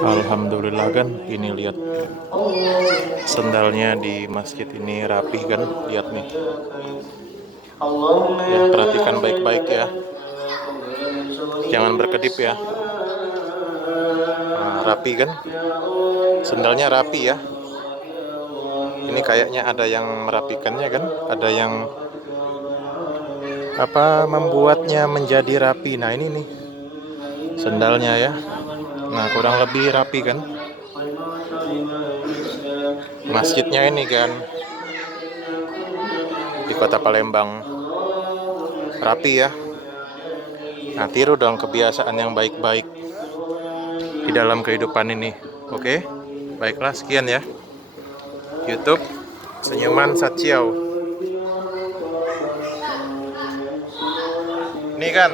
Alhamdulillah kan, ini lihat sendalnya di masjid ini rapih kan, lihat nih. Ya, perhatikan baik-baik ya. Jangan berkedip ya. Nah, rapi kan? Sendalnya rapi ya. Ini kayaknya ada yang merapikannya kan? Ada yang membuatnya menjadi rapi. Nah, ini nih sendalnya ya. Nah, kurang lebih rapi kan? Masjidnya ini kan di Kota Palembang. Rapi ya. Nah, tiru dong kebiasaan yang baik-baik di dalam kehidupan ini. Oke? Baiklah, sekian ya. YouTube Senyuman Sachiao. Ini kan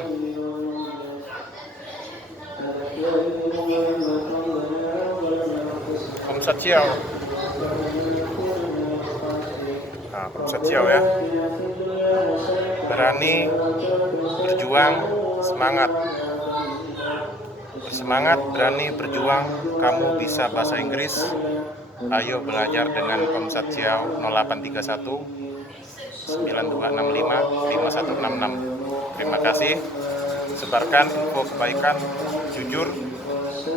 Om Sachiao. Nah, Om Sachiao ya. Berani, berjuang, semangat. Bersemangat, berani, berjuang. Kamu bisa bahasa Inggris. Ayo belajar dengan Om Sachiao 0831 9265 5166. Terima kasih. Sebarkan info kebaikan, jujur,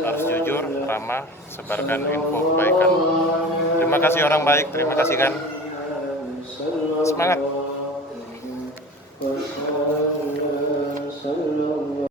harus jujur, ramah, sebarkan info kebaikan. Terima kasih orang baik, terima kasih kan. Semangat.